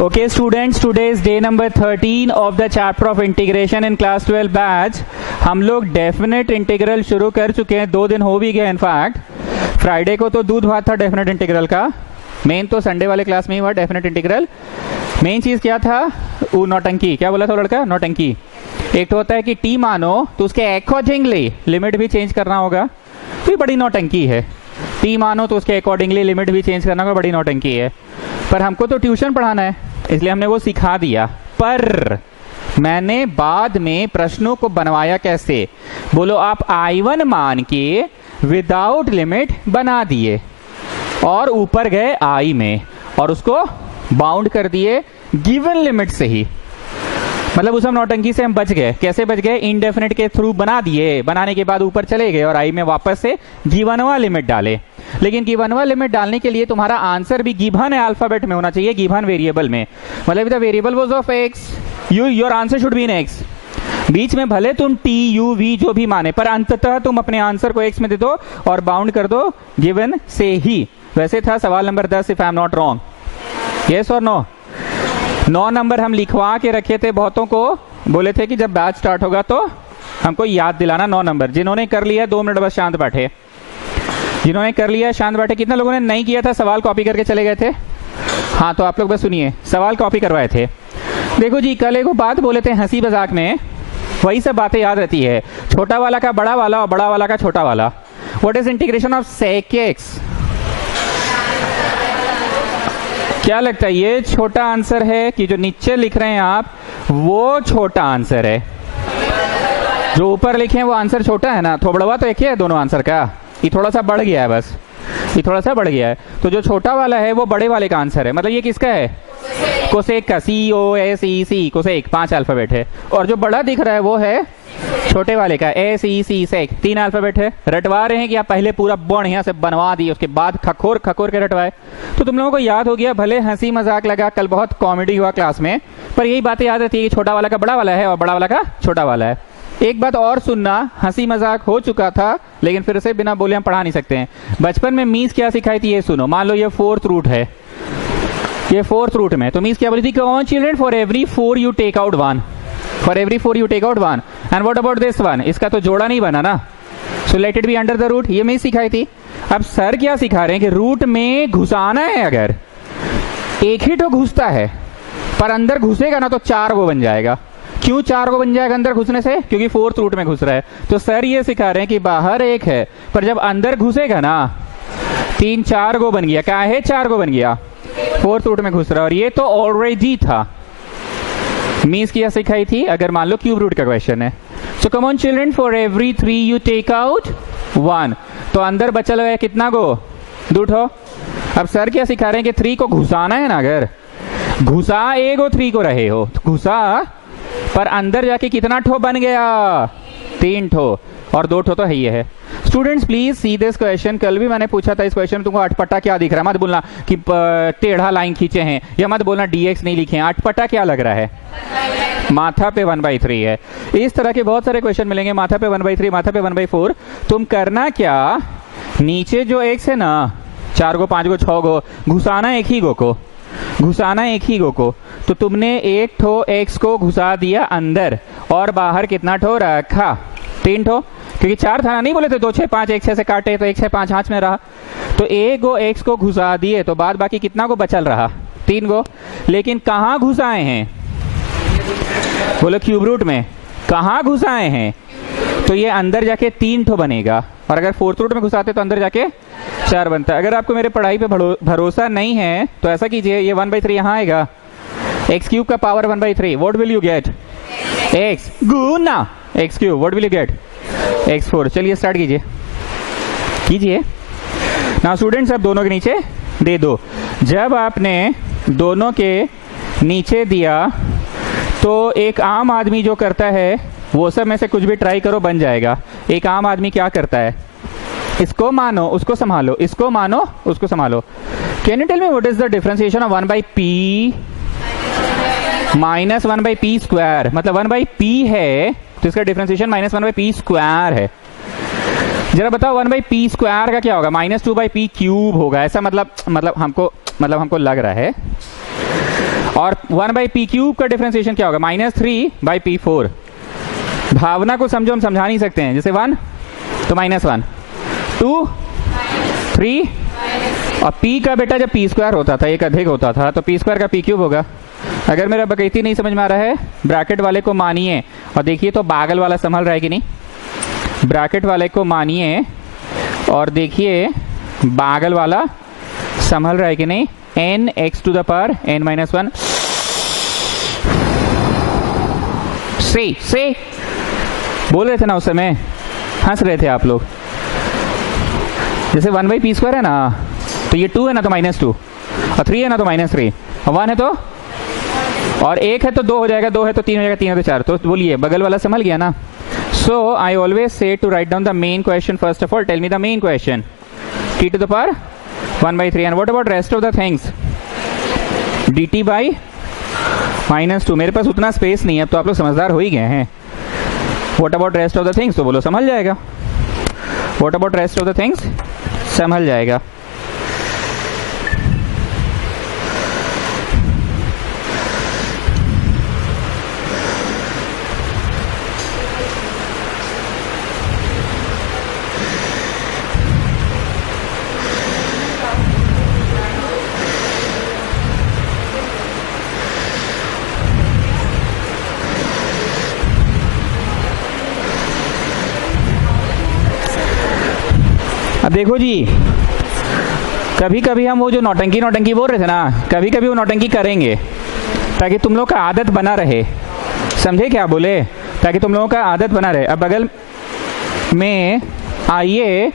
Okay students, today is day number 13 of the chapter of integration in class 12 batch. हम लोग definite integral शुरू कर चुके हैं, 2 दिन हो भी गए इनफैक्ट. फ्राइडे को तो दूध भात था डेफिनेट इंटीग्रल का. मेन तो संडे वाले क्लास में ही हुआ डेफिनेट इंटीग्रल. मेन चीज क्या था? वो नौटंकी. क्या बोला था लड़का? नौटंकी. एक तो होता है कि टी मानो तो उसके अकॉर्डिंगली लिमिट भी चेंज करना होगा, तो ये बड़ी नौटंकी है. टी मानो तो उसके अकॉर्डिंगली लिमिट भी चेंज करना होगा, बड़ी नौटंकी है. पर हमको तो ट्यूशन पढ़ाना है इसलिए हमने वो सिखा दिया. पर मैंने बाद में प्रश्नों को बनवाया कैसे? बोलो आप I1 मान के विदाउट लिमिट बना दिए और ऊपर गए I में और उसको बाउंड कर दिए गिवन लिमिट से ही. मतलब उस नौटंकी से हम बच गए. कैसे बच गए? इनडेफिनेट के थ्रू बना दिए, बनाने के बाद ऊपर चले गए और I में वापस से गिवनवा लिमिट डाले. लेकिन गिवनवा लिमिट डालने के लिए तुम्हारा आंसर भी गिवन है अल्फाबेट में होना चाहिए, गिवन वेरिएबल में. मतलब the variable was of x, your answer should be in x. बीच में भले तुम t u v जो भी माने, पर अंततः तुम अपने आंसर को x में दे दो और बाउंड कर दो गिवन से ही. वैसे था सवाल number 10 if I am not wrong. Yes और नो? 9 नंबर हम लिखवा के रखे थे, बहुतों को बोले थे कि जब बैच स्टार्ट होगा तो हमको याद दिलाना 9 नंबर. जिन्होंने कर लिया 2 मिनट बस शांत बैठे. जिन्होंने कर लिया शांत बैठे. कितना लोगों ने नहीं किया था? सवाल कॉपी करके चले गए थे? हाँ, तो आप लोग बस सुनिए, सवाल कॉपी करवाए थे. देखो जी, कल एक बात बोले थे हंसी मजाक में, वही सब बातें याद रहती है. छोटा वाला का बड़ा वाला और बड़ा वाला का छोटा वाला. What is integration of sec x? क्या लगता है ये छोटा आंसर है कि जो नीचे लिख रहे हैं आप वो छोटा आंसर है? जो ऊपर लिखे हैं वो आंसर छोटा है ना? थोड़ा तो एक ही है दोनों आंसर का. ये थोड़ा सा बढ़ गया है, बस ये थोड़ा सा बढ़ गया है. तो जो छोटा वाला है वो बड़े वाले का आंसर है. मतलब ये किसका है? कोसेक का. COSEC कोसेक 5 अल्फाबेट है. और जो बड़ा दिख रहा है वो है छोटे वाले का SEC सेक 3 अल्फाबेट है. रटवा रहे हैं कि आप पहले पूरा बढ़िया से बनवा दिए, उसके बाद खखोर खखोर के रटवाए. तो तुम लोगों को याद हो गया. भले हंसी मजाक लगा, कल बहुत कॉमेडी हुआ क्लास में, पर यही बातें याद रहती है कि छोटा वाला का बड़ा वाला है और बड़ा वाला का छोटा वाला है. एक बात और सुनना, हंसी मजाक हो चुका था लेकिन फिर से बिना बोले हम पढ़ा नहीं सकते हैं. बचपन में मीस क्या सिखाई थी ये सुनो. मान लो ये 4th रूट है, ये 4th रूट में, तो मीस क्या बोली थी? कौन children for every 4 you take out 1. For every 4 you take out 1. And what about this 1? इसका तो जोड़ा नहीं बना ना, so let it be under the root. ये मीस सिखाई थी. अब सर क्या सिखा रहे हैं कि रूट में घुसाना है. अगर एक ही तो घुसता है पर अंदर घुसेगा ना तो 4 वो बन जाएगा. क्यों 4 को बन जाएगा अंदर घुसने से? क्योंकि 4th रूट में घुस रहा है. तो सर ये सिखा रहे हैं कि बाहर एक है पर जब अंदर घुसेगा ना 3 4 को बन गया. क्या है? 4 को बन गया. 4th रूट में घुस रहा है और ये तो ऑलरेडी था. मीन्स क्या सिखाई थी? अगर मान लो क्यूब रूट का क्वेश्चन है. So come on children, for every 3 you take out 1. तो अंदर बचल है कितना को? 2 ठो. अब सर क्या सिखा रहे हैं कि 3 को घुसाना है ना. अगर घुसा एगो 3 को रहे हो, घुसा पर अंदर जाके कितना ठो बन गया? 3 ठो. और 2 ठो तो है ही है. Students please see this question. कल भी मैंने पूछा था इस क्वेश्चन में, तुमको अटपटा क्या दिख रहा है? मत बोलना कि टेढ़ा लाइन खींचे हैं, या मत बोलना dx नहीं लिखे हैं. अटपटा क्या लग रहा है? माथा पे 1/3 है. इस तरह के बहुत सारे क्वेश्चन मिलेंगे. माथा पे 1/3, माथा पे 1/4. तुम करना क्या, नीचे जो x है ना, 4 गो 5 गो 6 गो, घुसाना एक ही गो को, घुसाना एक ही गो को. तो तुमने एक ठो x को घुसा दिया अंदर और बाहर कितना ठो रखा? 3 ठो. क्योंकि 4 था ना, नहीं बोले थे 2 6 5 1 6 से काटे तो 1 6 5 हाथ में रहा. तो एक गो x को घुसा दिए तो बाद बाकी कितना को बचल रहा? 3 गो. लेकिन कहाँ घुसाए हैं? बोलो क्यूब रूट में. कहाँ घुसाए हैं? तो ये अंदर जाके 3 ठो बनेगा. और अगर 4th रूट में घुसाते तो अंदर जाके 4 बनता है. अगर आपको मेरे पढ़ाई पे भरोसा नहीं है तो ऐसा कीजिए, ये 1/3 यहाँ आएगा. एक्स क्यूब का power 1/3. What will you get? X Guna x cube. What will you get? x4. चलिए स्टार्ट कीजिए, कीजिए ना स्टूडेंट्स. अब दोनों के नीचे दे दो. जब आपने दोनों के नीचे दिया तो एक आम आदमी जो करता है वो सब में से कुछ भी ट्राई करो, बन जाएगा. एक आम आदमी क्या करता है? इसको मानो उसको संभालो, इसको मानो उसको संभालो. Can you tell me what is the differentiation of 1/p minus 1/p square? मतलब 1/p है तो इसका डिफरेंशिएशन -1/p स्क्वायर है. जरा बताओ 1/p स्क्वायर का क्या होगा? -2/p क्यूब होगा. ऐसा मतलब हमको लग रहा है. और 1/p³ का डिफरेंशिएशन क्या होगा? -3/p4। भावना को समझो, हम समझा नहीं सकते हैं। जैसे 1 तो -1, 2 3, और p का बेटा जब p² होता था, एक अधिक होता था, तो p² का p³ होगा। अगर मेरा बकैती नहीं समझ में आ रहा है, ब्रैकेट वाले को मानिए और देखिए तो बागल वाला संभल रहा है कि नहीं। ब्रैकेट वाले को मानिए और देखिए बागल वाला संभल रहा है कि नहीं। n(x⁻n - 1) से बोल रहे थे ना उस समय, हंस रहे थे आप लोग। जैसे 1/p² है ना, तो ये 2 है ना तो -2, और 3 है ना तो -3, और 1 है तो, और 1 है तो 2 हो जाएगा, 2 है तो 3 हो जाएगा, 3 है तो 4। तो बोलिए बगल वाला संभल गया ना। So I always say to write down the main question first of all. Tell me the main question. t⁻1/3 and what about rest of the things? dt/-2। मेरे पास उतना स्पेस नहीं है, अब तो आप लोग समझदार हो ही गए हैं। What about rest of the things? तो बोलो संभल जाएगा। What about rest of the things? संभल जाएगा। अब देखो जी, कभी कभी हम वो जो नौटंकी बोल रहे थे ना, कभी कभी वो नौटंकी करेंगे ताकि तुम लोग का आदत बना रहे। समझे क्या बोले? ताकि तुम लोगों का आदत बना रहे। अब बगल में आइए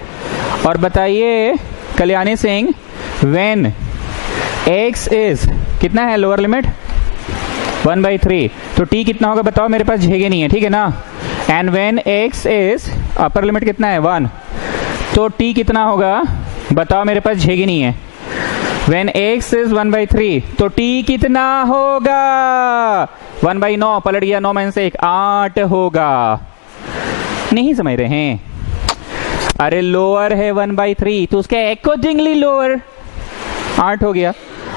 और बताइए Kalyani Singh, when x is कितना है लोअर लिमिट? 1/3। तो t कितना होगा बताओ? मेरे पास जगह नहीं है, ठीक है ना। And when x is upper limit कितना है? 1। तो t कितना होगा बताओ? मेरे पास जगह नहीं है। When x is 1/3 तो t कितना होगा? 1/9, पलट गया 9 में से 1, 8 होगा। नहीं समझ रहे हैं? अरे लोअर है 1/3 तो उसके अकॉर्डिंगली लोअर 8 हो गया,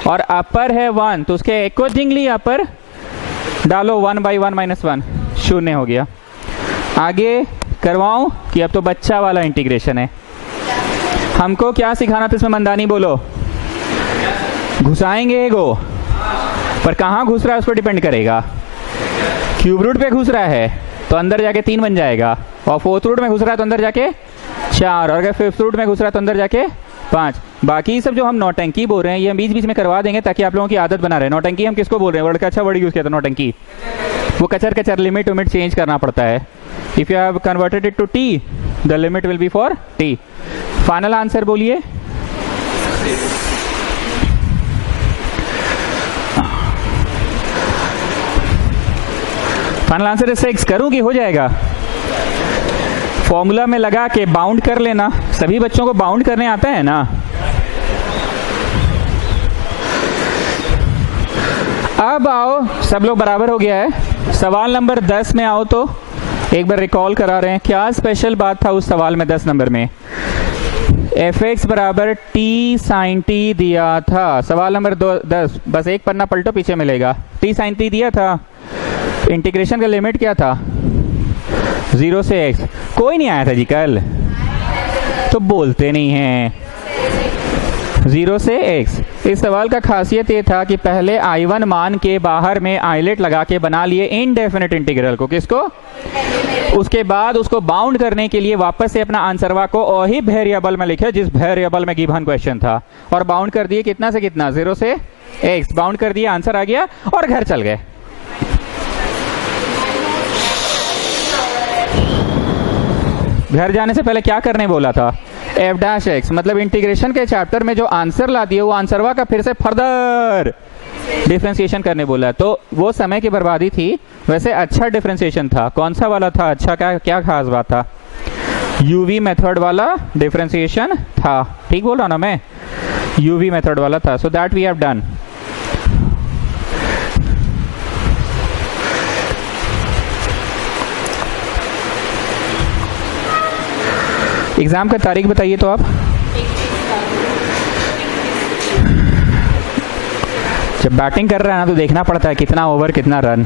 और अपर है 1 तो उसके अकॉर्डिंगली अपर डालो 1/1 - 1, 0 हो गया। आगे करवाऊं कि अब तो बच्चा वाला इंटीग्रेशन है। हमको क्या सिखाना था इसमें मंदानी बोलो? घुसाएंगे एगो, पर कहाँ घुस रहा है उस पर डिपेंड करेगा। क्यूब रूट पे घुस रहा है तो अंदर जाके 3 बन जाएगा, और फोर्थ रूट में घुस रहा है तो अंदर जाके 4, और अगर फिफ्थ रूट में घुस रहा है तो अंदर जाके 5। बाकी सब जो हम नौटंकी बोल रहे हैं ये हम बीच बीच में करवा देंगे ताकि आप लोगों की आदत बना रहे। नौटंकी हम किसको बोल रहे हैं? वर्ड का अच्छा वर्ड यूज किया था नौटंकी। वो कचर लिमिट उमिट चेंज करना पड़ता है। If you have converted it to t, the limit will be for t. Final answer बोलिए। Final answer is 6। करूं कि हो जाएगा? फॉर्मूला में लगा के बाउंड कर लेना। सभी बच्चों को बाउंड करने आता है ना? अब आओ, सब लोग बराबर हो गया है। सवाल नंबर 10 में आओ तो एक बार रिकॉल करा रहे हैं क्या स्पेशल बात था उस सवाल में। 10 नंबर में fx बराबर t sin t दिया था। सवाल नंबर 10, बस एक पन्ना पलटो पीछे मिलेगा। t sin t दिया था। इंटीग्रेशन का लिमिट क्या था? 0 से x। कोई नहीं आया था जी कल, तो बोलते नहीं हैं। 0 से x। इस सवाल का खासियत ये था कि पहले I1 मान के बाहर में आइलेट लगा के बना लिए इनडेफिनेट इंटीग्रल को। किसको? उसके बाद उसको बाउंड करने के लिए वापस से अपना आंसरवा को वही वेरिएबल में लिखे जिस वेरिएबल में गिवन क्वेश्चन था, और बाउंड कर दिए कितना से कितना? 0 से x। बाउंड कर दिया, आंसर आ गया और घर चल गए। घर जाने से पहले क्या करने बोला था? f'(x), मतलब इंटीग्रेशन के चैप्टर में जो आंसर ला दिए वो आंसरवा का फिर से फर्दर डिफरेंशिएशन करने बोला। तो वो समय की बर्बादी थी। वैसे अच्छा डिफरेंशिएशन था। कौन सा वाला था अच्छा? क्या खास बात था? यूवी मेथड वाला डिफरेंशिएशन था। ठीक बोल रहा ना मैं? यूवी मेथड वाला था। So that we have done. Exam का तारीख बताइए तो आप। जब बैटिंग कर रहा है ना तो देखना पड़ता है कितना ओवर कितना रन।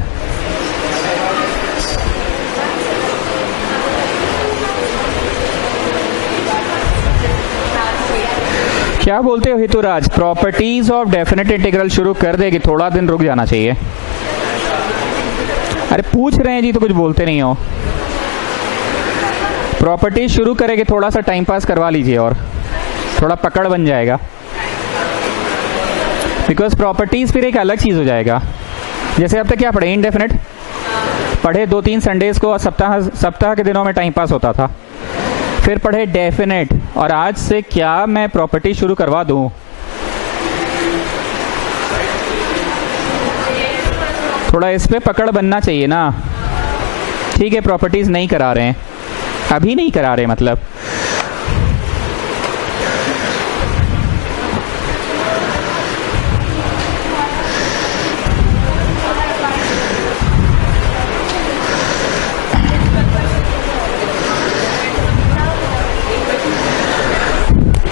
क्या बोलते हो हितुराज, प्रॉपर्टीज ऑफ डेफिनेट इंटीग्रल शुरू कर दे कि थोड़ा दिन रुक जाना चाहिए? अरे पूछ रहे हैं जी तो कुछ बोलते नहीं हो। प्रॉपर्टीज शुरू करेंगे, थोड़ा सा टाइम पास करवा लीजिए और थोड़ा पकड़ बन जाएगा, बिकॉज प्रॉपर्टीज फिर एक अलग चीज हो जाएगा। जैसे अब तक क्या पढ़े, इनडेफिनेट पढ़े 2-3 संडेज को, सप्ताह के दिनों में टाइम पास होता था। फिर पढ़े डेफिनेट, और आज से क्या मैं प्रॉपर्टी शुरू करवा दूं? थोड़ा इस पे पकड़ बनना चाहिए ना। ठीक है, प्रॉपर्टीज नहीं करा रहे हैं, अभी नहीं करा रहे मतलब।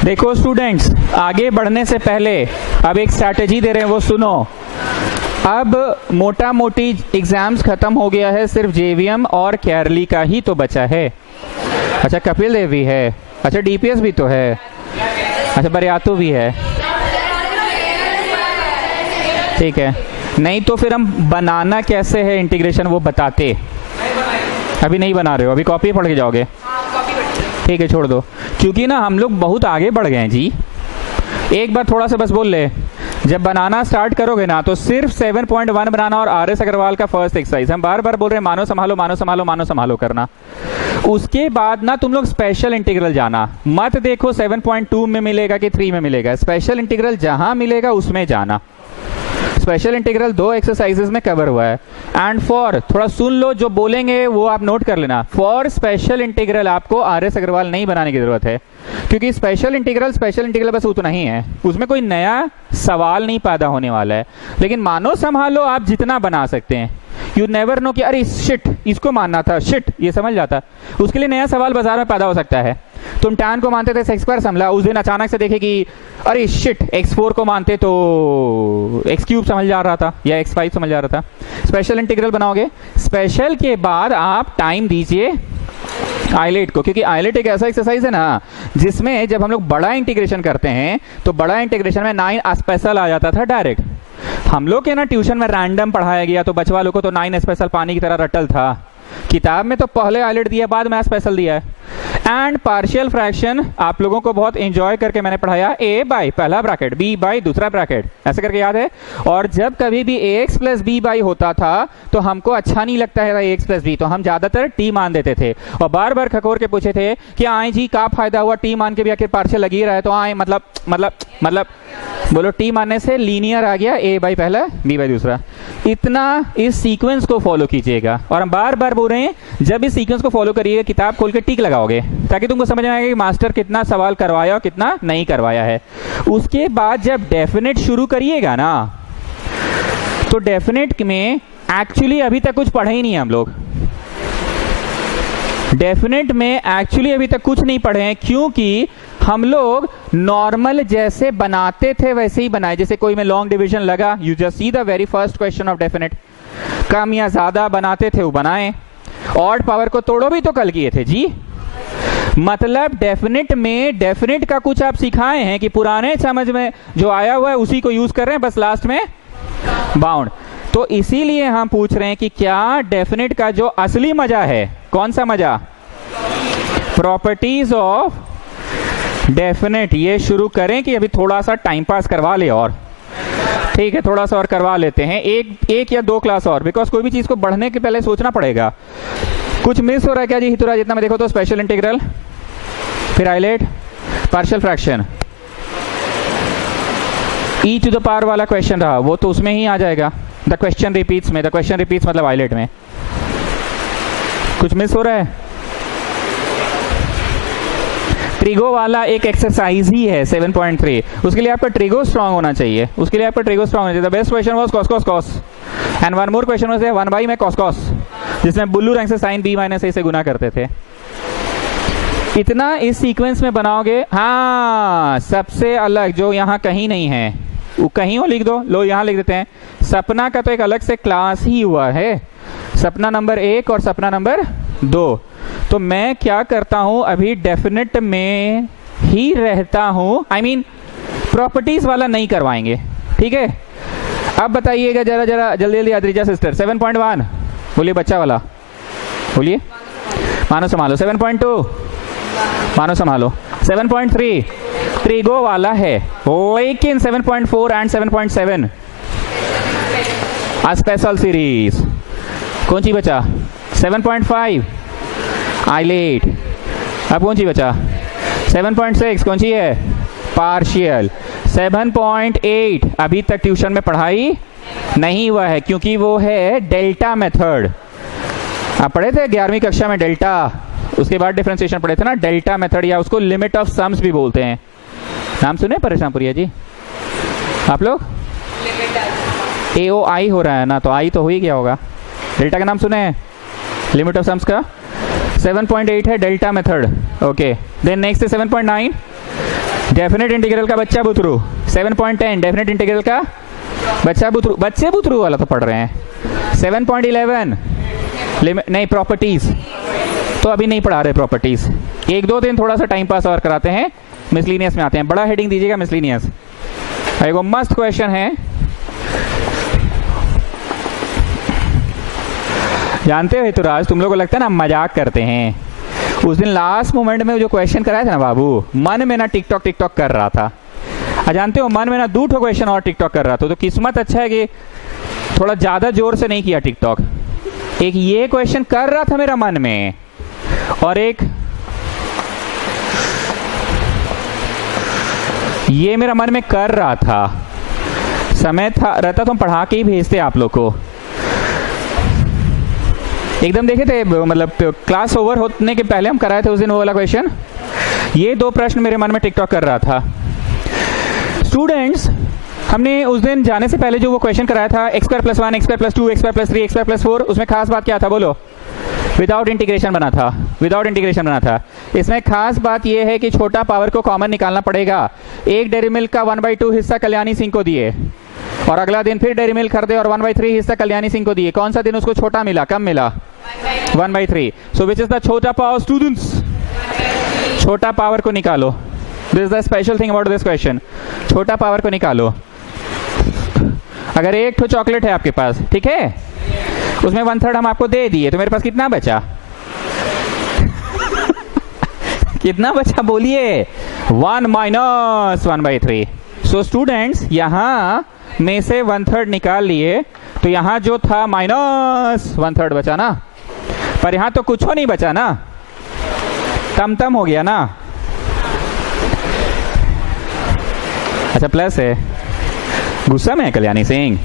देखो स्टूडेंट्स, आगे बढ़ने से पहले अब एक स्ट्रैटेजी दे रहे हैं, वो सुनो। अब मोटा मोटी एग्जाम्स खत्म हो गया है, सिर्फ जेवीएम और केरली का ही तो बचा है। अच्छा कपिल देव भी है, अच्छा डीपीएस भी तो है, अच्छा बरियातू भी है, ठीक है। नहीं तो फिर हम बनाना कैसे है इंटीग्रेशन वो बताते। अभी नहीं बना रहे हो, अभी कॉपी पढ़ के जाओगे? ठीक है छोड़ दो, क्योंकि ना हम लोग बहुत आगे बढ़ गए हैं जी। एक बार थोड़ा सा बस बोल ले, जब बनाना स्टार्ट करोगे ना तो सिर्फ 7.1 बनाना और आर.एस. अग्रवाल का फर्स्ट एक्सरसाइज, हम बार बार बोल रहे हैं मानो संभालो मानो संभालो मानो संभालो करना। उसके बाद ना तुम लोग स्पेशल इंटीग्रल जाना, मत देखो 7.2 में मिलेगा कि 3 में मिलेगा, स्पेशल इंटीग्रल जहां मिलेगा उसमें जाना। स्पेशल इंटीग्रल 2 एक्सरसाइजेस में कवर हुआ है। एंड फॉर, थोड़ा सुन लो जो बोलेंगे वो आप नोट कर लेना, फॉर स्पेशल इंटीग्रल आपको आर.एस. अग्रवाल नहीं बनाने की जरूरत है, क्योंकि स्पेशल इंटीग्रल बस उतना ही है, उसमें कोई नया सवाल नहीं पैदा होने वाला है। लेकिन मानो संभालो आप जितना बना सकते हैं, यू नेवर नो कि अरे शिट इसको मानना था, शिट ये समझ जाता, उसके लिए नया सवाल बाजार में पैदा हो सकता है। तुम टैन को मानते थे सेक्स स्क्वायर समझा, उस दिन अचानक से देखे कि अरे शिट x4 को मानते तो x³ समझ जा रहा था या x5 समझ जा रहा था। स्पेशल इंटीग्रल बनाओगे, स्पेशल के बाद आप टाइम दीजिए आइलेट को, क्योंकि आइलेट एक ऐसा एक्सरसाइज है ना जिसमें जब हम लोग बड़ा इंटीग्रेशन करते हैं तो बड़ा इंटीग्रेशन में 9 स्पेशल आ जाता था डायरेक्ट। हम लोग के ना ट्यूशन में रैंडम पढ़ाया गया तो बचवा लोग को तो 9 स्पेशल पानी की तरह रटल था। किताब में तो पहले आइलेट दिया बाद में स्पेशल दिया है। एंड पार्शियल फ्रैक्शन आप लोगों को बहुत एंजॉय करके मैंने पढ़ाया, a बाई पहला ब्रैकेट b बाई दूसरा ब्रैकेट, ऐसे करके याद है। और जब कभी भी ax प्लस b बाई होता था तो हमको अच्छा नहीं लगता है ax प्लस b, तो हम ज्यादातर t मान देते थे और बार बार खकोर के पूछे थे कि आए जी क्या फायदा हुआ, t मान के भी आखिर पार्शियल लग ही रहा है, तो आए मतलब बोलो t मानने से लीनियर आ गया, a बाई पहला b बाई दूसरा। इतना इस सीक्वेंस को फॉलो कीजिएगा, और हम बार बार बोल रहे हैं जब इस सीक्वेंस को फॉलो करिएगा किताब खोल के टिक लगाओगे ताकि तुमको समझ में आएगा कि मास्टर कितना सवाल करवाया और कितना नहीं करवाया है। उसके बाद जब डेफिनेट शुरू करिएगा ना तो डेफिनेट में एक्चुअली अभी तक कुछ पढ़े ही नहीं है हम लोग। डेफिनेट में एक्चुअली अभी तक कुछ नहीं पढ़े हैं, क्योंकि हम लोग नॉर्मल जैसे बनाते थे वैसे ही बनाए। जैसे कोई में लॉन्ग डिवीजन लगा, you just see the very first question of definite. कम या ज्यादा बनाते थे वो बनाए, ऑड पावर को तोड़ो भी तो कल किए थे जी। मतलब डेफिनेट में डेफिनेट का कुछ आप सिखाए हैं कि पुराने समझ में जो आया हुआ है उसी को यूज कर रहे हैं, बस लास्ट में बाउंड। तो इसीलिए हम पूछ रहे हैं कि क्या डेफिनेट का जो असली मजा है, कौन सा मजा, प्रॉपर्टीज ऑफ डेफिनेट, ये शुरू करें कि अभी थोड़ा सा टाइम पास करवा ले और ठीक है थोड़ा सा और करवा लेते हैं, एक या 2 क्लास और, बिकॉज कोई भी चीज को बढ़ने के पहले सोचना पड़ेगा। कुछ मिस हो रहा है क्या जी हितुराज? जितना मैं देखो तो स्पेशल इंटीग्रल, फिर ILATE, partial fraction, E to the power वाला क्वेश्चन रहा वो तो उसमें ही आ जाएगा, द क्वेश्चन रिपीट्स में, द क्वेश्चन रिपीट्स मतलब आइलेट में। कुछ मिस हो रहा है? ट्रिगो वाला एक एक्सरसाइज ही है 7.3, उसके लिए आपका ट्रिगो स्ट्रांग होना चाहिए, उसके लिए आपका ट्रिगो स्ट्रांग होना चाहिए। The best question was cos cos cos and one more question was 1/, में cos cos, जिसमें ब्लू रंग से साइन b माइनस a से गुना करते थे। इतना इस सीक्वेंस में बनाओगे। हाँ, सबसे अलग जो यहाँ कहीं नहीं है, वो कहीं हो लिख दो, लो यहाँ लिख देते हैं। सपना का तो एक अलग से क्लास ही हुआ है, सपना नंबर 1 और सपना नंबर 2। तो मैं क्या करता हूं, अभी डेफिनेट में ही रहता हूं, आई मीन प्रॉपर्टीज वाला नहीं करवाएंगे, ठीक है। अब बताइएगा जरा जरा जल्दी जल्दी अद्रिजा सिस्टर, 7.1 बोलिए, बच्चा वाला बोलिए, मानो संभालो। 7.2 मानो संभालो। 7.3 ट्रिगो वाला है, लेकिन 7.4 एंड 7.7 स्पेशल सीरीज। कौन सी बचा? 7.5 आइलेट। अब कौन सी बचा? 7.6 कौन सी है? पार्शियल। 7.8 अभी तक ट्यूशन में पढ़ाई नहीं हुआ है, क्योंकि वो है डेल्टा मेथड। आप पढ़े थे 11वीं कक्षा में डेल्टा, उसके बाद डिफरेंशिएशन पढ़े थे ना, डेल्टा मेथड, या उसको लिमिट ऑफ सम्स भी बोलते हैं। नाम सुने परेशानपुरिया जी आप लोग? AOI हो रहा है ना, तो आई तो हो ही गया होगा। डेल्टा का नाम सुने हैं? लिमिट ऑफ सम्स का 7.8 है delta method. Okay, then next है 7.9 डेफिनेट इंटीग्रल का बच्चा बुतरू। 7.10 डेफिनेट इंटीग्रल का बच्चा बुतरू, बच्चे बुतरू वाला तो पढ़ रहे हैं। 7.11 नहीं प्रॉपर्टीज, तो अभी नहीं पढ़ा रहे प्रॉपर्टीज, 1-2 दिन थोड़ा सा टाइम पास और कराते हैं, मिसलिनियस में आते हैं। बड़ा हेडिंग दीजिएगा मिसलिनियस। एक मस्त क्वेश्चन है, जानते हो हेतुराज, तुम लोग को लगता है ना मजाक करते हैं। उस दिन लास्ट मोमेंट में जो क्वेश्चन कराया था ना बाबू, मन में ना टिकटॉक टिकटॉक कर रहा था। जानते हो, मन में ना 2 क्वेश्चन और टिकटॉक कर रहा था। तो किस्मत अच्छा है कि थोड़ा ज्यादा जोर से नहीं किया टिकटॉक। एक ये क्वेश्चन कर रहा था मेरा मन में, और एक ये मेरा मन में कर रहा था। समय था रहता तो हम पढ़ा के ही भेजते आप लोग को। एकदम देखे थे, मतलब क्लास ओवर होने के पहले हम कराए थे उस दिन वो वाला क्वेश्चन। ये 2 प्रश्न मेरे मन में टिकटॉक कर रहा था। स्टूडेंट्स, हमने उस दिन जाने से पहले जो वो क्वेश्चन कराया था, x² + 1, x² + 2, x² + 3, x² + 4, उसमें खास बात क्या था बोलो? विदाउट इंटीग्रेशन बना था, विदाउट इंटीग्रेशन बना था। इसमें खास बात यह है कि छोटा पावर को कॉमन निकालना पड़ेगा। एक डेयरी मिल्क का 1/2 हिस्सा कल्याणी सिंह को दिए, और अगला दिन फिर डेयरी मिल्क खरीदे और 1/3 हिस्सा कल्याणी सिंह को दिए। कौन सा दिन उसको छोटा मिला, कम मिला? 1/3। सो विच इज द छोटा पावर स्टूडेंट्स? छोटा पावर को निकालो। This is the special thing about this question. छोटा पावर को निकालो। अगर एक ठो चॉकलेट है आपके पास, ठीक है, उसमें 1/3 हम आपको दे दिए, तो मेरे पास कितना बचा? कितना बचा बोलिए? 1 - 1/3। सो स्टूडेंट्स, यहां में से 1/3 निकाल लिए, तो यहां जो था -1/3 बचा ना, पर यहां तो कुछ नहीं बचा ना, तम हो गया ना। अच्छा, प्लस है। गुस्सा में है कल्याणी सिंह?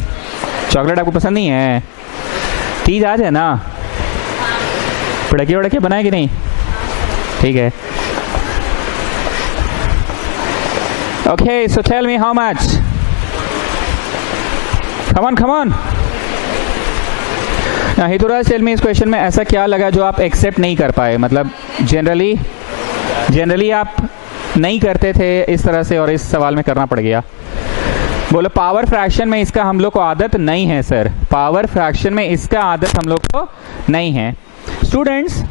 चॉकलेट आपको पसंद नहीं है? तीज आज है ना, पड़के वड़के बनाए कि नहीं? ठीक है। Okay, so tell me how much? come on now Hituraj, tell me इस क्वेश्चन में ऐसा क्या लगा जो आप एक्सेप्ट नहीं कर पाए? मतलब जनरली आप नहीं करते थे इस तरह से, और इस सवाल में करना पड़ गया। बोलो, पावर फ्रैक्शन में इसका हम लोग को आदत नहीं है सर, पावर फ्रैक्शन में इसका आदत हम लोग को नहीं है। Students,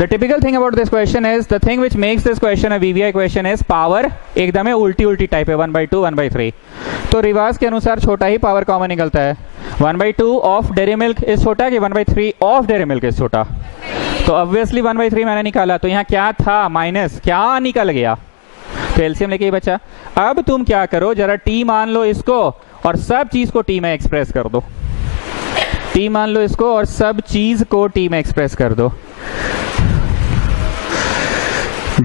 the typical thing about this question is, the thing which makes this question a VVI question is power एकदम है उल्टी टाइप है, 1/2 1/3। तो रिवाज के अनुसार छोटा ही पावर कॉमन निकलता है। 1/2 ऑफ डेयरी मिल्क इज छोटा कि 1/3 ऑफ डेयरी मिल्क इज छोटा? तो ऑब्वियसली 1/3 मैंने निकाला, तो यहाँ क्या था? माइनस क्या निकल गया? तो एलसीएम लेके ही बचा। अब तुम क्या करो, जरा टी मान लो इसको, और सब चीज को टी में एक्सप्रेस कर दो। टी मान लो इसको, और सब चीज को टी में एक्सप्रेस कर दो।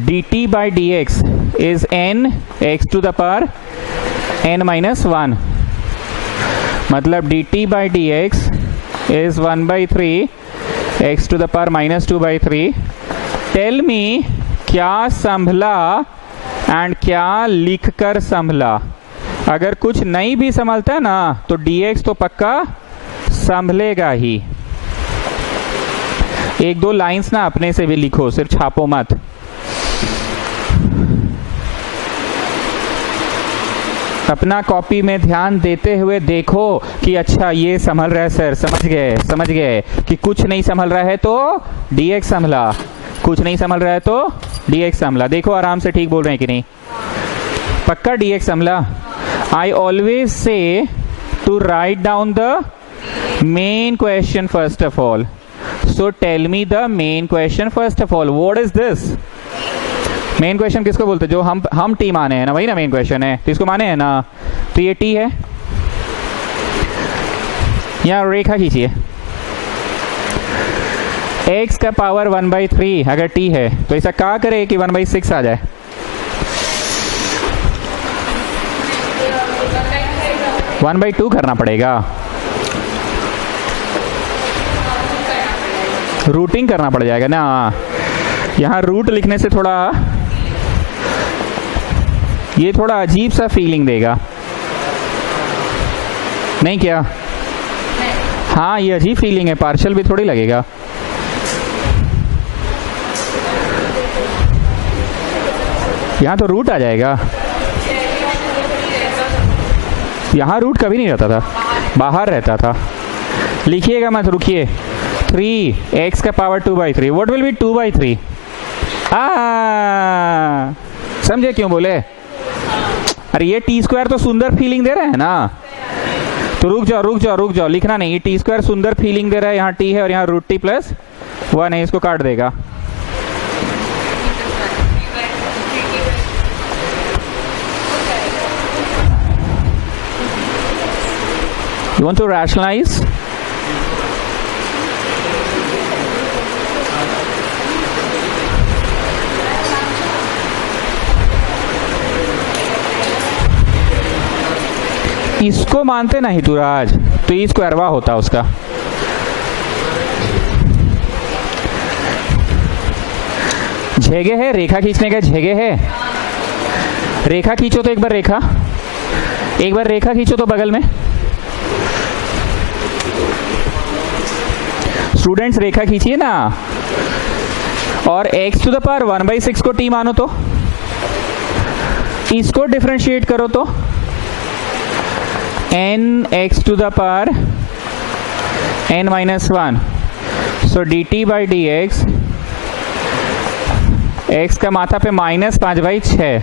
dt/dx is n x to the power n - 1, मतलब dt/dx is 1/3 x to the power -2/3। Tell me, क्या संभला एंड क्या लिखकर संभला? अगर कुछ नहीं भी संभलता ना, तो dx तो पक्का संभलेगा ही। 1-2 लाइंस ना अपने से भी लिखो, सिर्फ छापो मत। अपना कॉपी में ध्यान देते हुए देखो कि अच्छा ये संभल रहा है सर, समझ गए कि कुछ नहीं संभल रहा है तो dx संभला, कुछ नहीं संभल रहा है तो dx संभला। देखो आराम से ठीक बोल रहे हैं कि नहीं, पक्का dx संभला। I always say to write down the main question first of all, so tell me the main question first of all. What is this? Main question किसको बोलते हैं? जो हम टी माने हैं ना, वही ना मेन क्वेश्चन है, तो इसको माने हैं ना, तो ये टी है। यहां रेखा खींचिए, x का पावर 1/3 अगर t है तो ऐसा क्या करे कि 1/6 आ जाए? वन बाई टू करना पड़ेगा, रूटिंग करना पड़ जाएगा ना। यहाँ रूट लिखने से थोड़ा ये थोड़ा अजीब सा फीलिंग देगा, नहीं क्या? हाँ ये अजीब फीलिंग है, पार्शियल भी थोड़ी लगेगा। यहाँ तो रूट आ जाएगा, यहाँ रूट कभी नहीं रहता था, बाहर रहता था। लिखिएगा मत, रुकिए। 3x का पावर 2/3, व्हाट विल बी 2/3? समझे क्यों बोले? अरे ये टी स्क्वायर तो सुंदर फीलिंग दे रहा है ना, तो रुक जाओ, लिखना नहीं। ये टी स्क्वायर सुंदर फीलिंग दे रहा है, यहाँ टी है और यहाँ रूट टी प्लस 1 है, इसको काट देगा। You want to rationalize? इसको मानते ना हितुराज, तो ई स्क्वायरवा होता उसका। जगह है रेखा खींचने का, जगह है। रेखा खींचो तो एक बार रेखा खींचो तो बगल में। स्टूडेंट्स रेखा खींचिए ना, और x टू द पावर 1/6 को t मानो तो इसको डिफरेंशिएट करो तो n x to the power n-1, so dt by dx, x का माथा पे -5/6।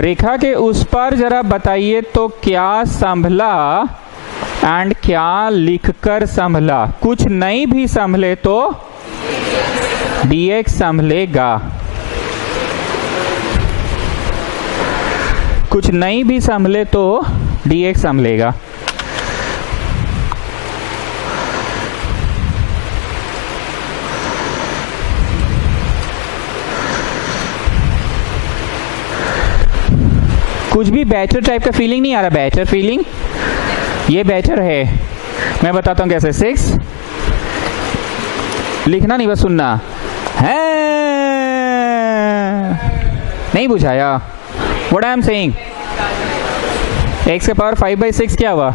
रेखा के उस पर जरा बताइए तो क्या संभला एंड क्या लिखकर संभला? कुछ नहीं भी संभले तो dx संभलेगा, कुछ नहीं भी संभले तो dx संभलेगा। कुछ भी बैचर टाइप का फीलिंग नहीं आ रहा? बैचर फीलिंग, ये बैचर है, मैं बताता हूं कैसे। 6 लिखना नहीं, बस सुनना है। नहीं बुझाया? What I am saying, x का पावर 5/6 क्या हुआ?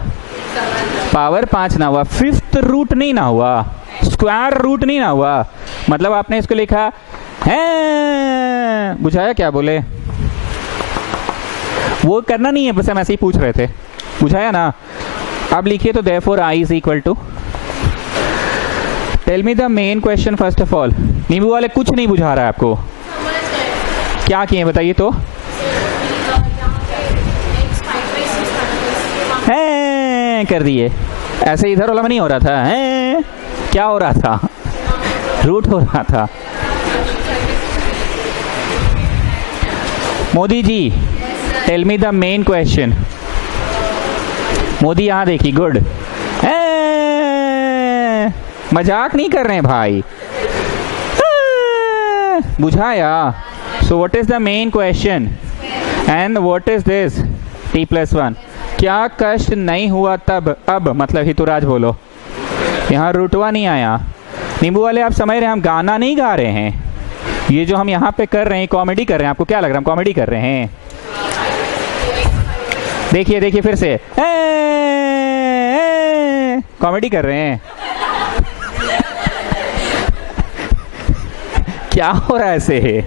पावर 5 ना हुआ, 5th रूट नहीं ना हुआ, स्क्वायर रूट नहीं ना हुआ, मतलब आपने इसको लिखा है। बुझाया क्या बोले? वो करना नहीं है, बस हम ऐसे ही पूछ रहे थे। बुझाया ना? अब लिखिए तो therefore I is equal to, tell me the main question first of all. नींबू वाले कुछ नहीं बुझा रहा है आपको, क्या किए बताइए तो? है कर दिए, ऐसे इधर वाला में नहीं हो रहा था। है क्या हो रहा था? रूट हो रहा था। Modi ji tell me the main question. Modi यहां देखिए, गुड। मजाक नहीं कर रहे हैं भाई, बुझाया? So what is the main question and what is this? t+1। क्या कष्ट नहीं हुआ तब? अब मतलब हितुराज बोलो, यहाँ रूटवा नहीं आया। नींबू वाले आप समझ रहे हैं, हम गाना नहीं गा रहे हैं, ये जो हम यहाँ पे कर रहे हैं कॉमेडी कर रहे हैं। आपको क्या लग रहा है हम कॉमेडी कर रहे हैं? देखिए देखिए फिर से कॉमेडी कर रहे हैं। क्या हो रहा है ऐसे?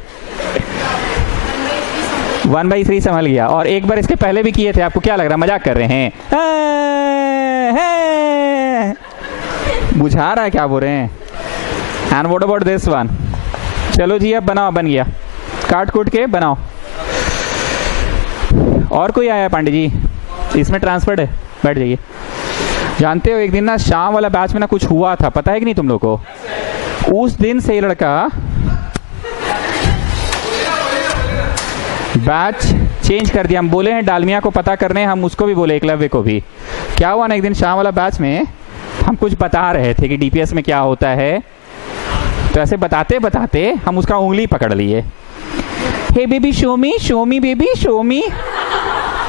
1/3 संभल गया। और एक बार इसके पहले भी किए थे, आपको क्या लग रहा है मजाक कर रहे हैं? बुझा रहा है क्या बोल रहे हैं? And what about this one? चलो जी अब बनाओ, बन गया, काट कूट के बनाओ। और कोई आया पांडे जी? इसमें ट्रांसफर्ड है, बैठ जाइए। जानते हो एक दिन ना शाम वाला बैच में ना कुछ हुआ था, पता है कि नहीं तुम लोग को? उस दिन से ये लड़का बैच चेंज कर दिया। हम बोले हैं डालमिया को पता करने, हम उसको भी बोले, एकलव्य को भी। क्या हुआ ना, एक दिन शाम वाला बैच में हम कुछ बता रहे थे कि डीपीएस में क्या होता है, तो ऐसे बताते बताते हम उसका उंगली पकड़ लिए। Hey baby show me baby show me.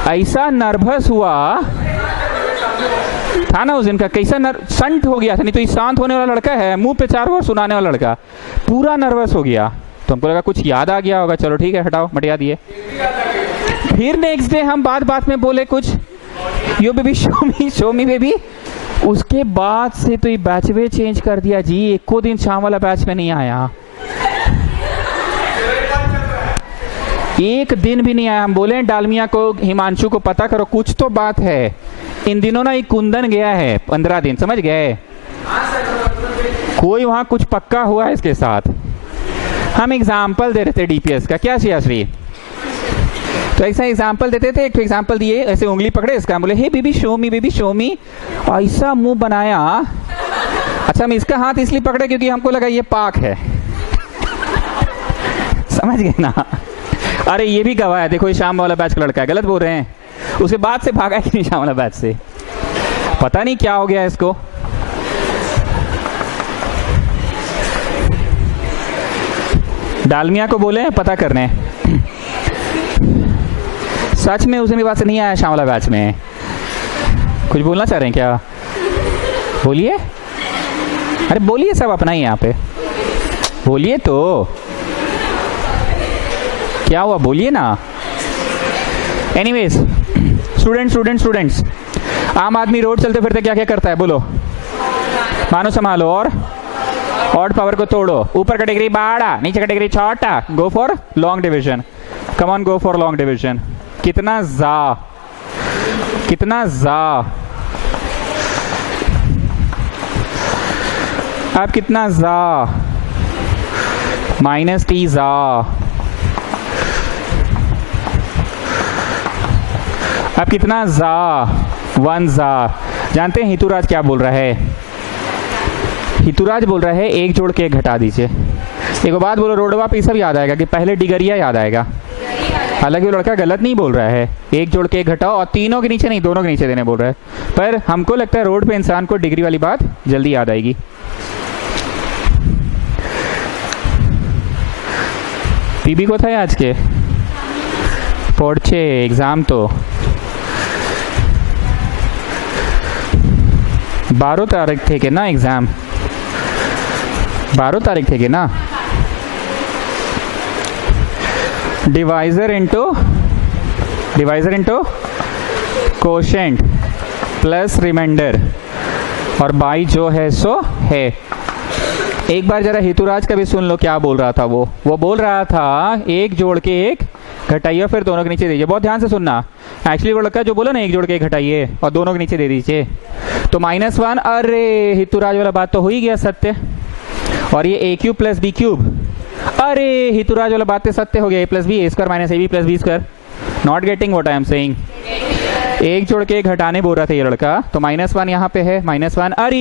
ऐसा नर्वस हुआ था ना उस दिन का, कैसा संट हो गया था। नहीं तो शांत होने वाला लड़का है, मुंह पे 4 बार सुनाने वाला लड़का, पूरा नर्वस हो गया। तो हमको लगा कुछ याद आ गया होगा, चलो ठीक है हटाओ, मटिया दिए। फिर नेक्स्ट डे हम बात में बोले कुछ, यो बेबी शो मी बेबी। उसके बाद से तो ये बैच वे चेंज कर दिया जी, एको दिन शाम वाला बैच में नहीं आया, एक दिन भी नहीं आया। हम बोले डालमिया को, हिमांशु को पता करो, कुछ तो बात है। इन दिनों ना एक कुंदन गया है 15 दिन, समझ गए? कोई वहां कुछ पक्का हुआ है इसके साथ। हम एग्जाम्पल दे रहे थे डीपीएस का, क्या श्री? तो ऐसा एग्जाम्पल देते थे। एक तो एग्जाम्पल दिए, ऐसे उंगली पकड़े इसका, बोले हे बेबी शो मी, ऐसा मुंह बनाया। अच्छा, हम इसका हाथ इसलिए पकड़े क्योंकि हमको लगा ये पाक है, समझ गए ना? अरे ये भी गवाह है, देखो ये शाम वाला बैच का लड़का है, गलत बोल रहे हैं। उसके बाद से भागा कि नहीं शाम वाला बैच से, पता नहीं क्या हो गया इसको। डालमिया को बोले पता करने, सच में उस दिन के बाद से नहीं आया शाम वाला बैच में। कुछ बोलना चाह रहे हैं क्या? बोलिए, अरे बोलिए, सब अपना ही यहाँ पे, बोलिए तो, क्या हुआ बोलिए ना। एनीवेज, स्टूडेंट्स, आम आदमी रोड चलते फिरते क्या क्या करता है बोलो? मानो संभालो और ऑड पावर को तोड़ो, ऊपर कैटेगरी बड़ा, नीचे कैटेगरी छोटा, go for long division. Come on, go for long division. कितना जा अब कितना जा, -t जा। अब कितना जा, 1 जा। जानते हैं हितुराज क्या बोल रहा है? हितुराज बोल रहा है एक जोड़ के एक घटा दीजिए। एक बात बोलो, रोडवा पे सब याद आएगा कि पहले डिगरिया याद आएगा। हालांकि वो लड़का गलत नहीं बोल रहा है, एक जोड़ के एक घटाओ, और तीनों के नीचे नहीं, दोनों के नीचे देने बोल रहा है। पर हमको लगता है रोड पे इंसान को डिग्री वाली बात जल्दी याद आएगी। पीबी को था आज के पढ़छे एग्जाम, तो 12 तारीख थे कि ना एग्जाम, 12 तारीख थे कि ना। Divisor into quotient plus remainder, और बाई जो है सो है। एक बार जरा हितुराज का भी सुन लो क्या बोल रहा था। वो बोल रहा था एक जोड़ के एक घटाइए, फिर दोनों के नीचे दीजिए। बहुत ध्यान से सुनना। एक्चुअली वो लड़का जो बोला ना एक जोड़ के एक घटाइए और दोनों के नीचे दे दीजिए, तो -1। अरे हितुराज वाला बात तो हो ही गया सत्य। और ये A cube plus B cube, अरे हितुराज वाला बात तो सत्य हो गया। a plus B A square minus ab plus B square. Not getting what I am saying. एक जोड़ के एक घटाने बोल रहा था ये लड़का, तो -1 यहाँ पे है, -1। अरे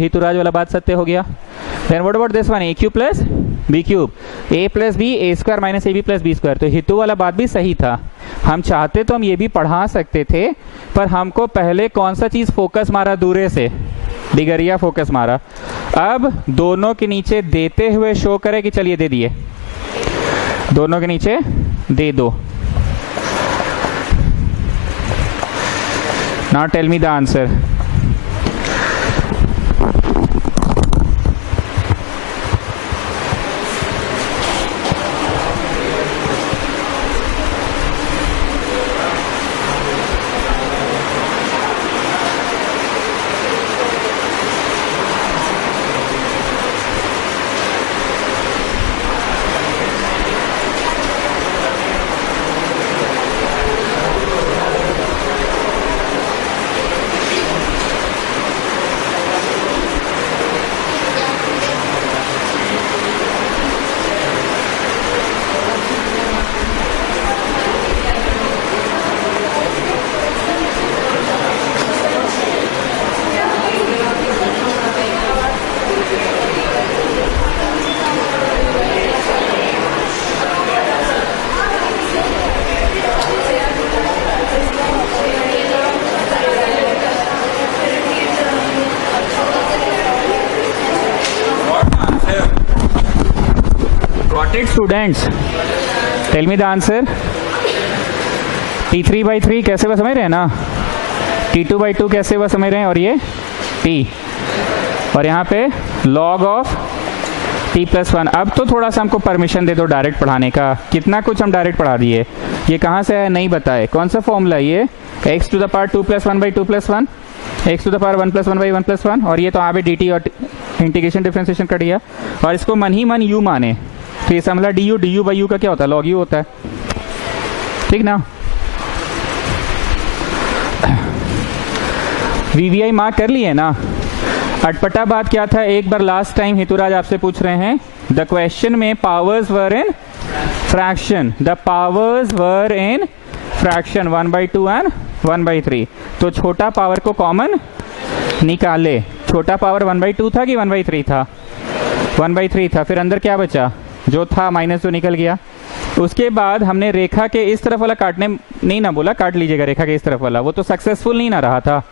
हितुराज वाला बात सत्य हो गया। Then what about this one, A cube plus B cube, A plus B A square minus ab plus B square. तो हितु वाला बात भी सही था। हम चाहते तो हम ये भी पढ़ा सकते थे, पर हमको पहले कौन सा चीज फोकस मारा, दूरे से डिगरिया फोकस मारा। अब दोनों के नीचे देते हुए शो करे कि चलिए दे दिए, दोनों के नीचे दे दो। Now tell me the answer. Got it, students? Tell me the answer. T3/3 कैसे वह समझ रहे हैं ना? T2/2 कैसे वह समझ रहे हैं? और ये T, और यहाँ पे log of T+1। अब तो थोड़ा सा हमको परमिशन दे दो डायरेक्ट पढ़ाने का। कितना कुछ हम डायरेक्ट पढ़ा दिए। ये कहाँ से है नहीं बताए। कौन सा फॉर्मूला ये? x to the power 2+1/2+1, x to the power 1+1/1+1, और ये तो यहाँ पे dt और इंटीग्रेशन डिफरेंशिएशन कर दिया, और इसको मन ही मन u माने, तो ये समझला du/u का क्या होता है? log u होता है, ठीक ना? VVI मार्क कर लिए ना? अटपटा बात क्या था? एक बार लास्ट टाइम हेतुराज आपसे पूछ रहे हैं, द क्वेश्चन में powers were in fraction, the powers were in fraction 1/2 and 1/3। तो छोटा पावर को कॉमन निकाले। छोटा पावर 1/2 था कि 1/3 था? 1/3 था। फिर अंदर क्या बचा? जो था माइनस जो निकल गया। उसके बाद हमने रेखा के इस तरफ वाला काटने नहीं ना बोला, काट लीजिएगा रेखा के इस तरफ वाला, वो तो सक्सेसफुल नहीं ना रहा था।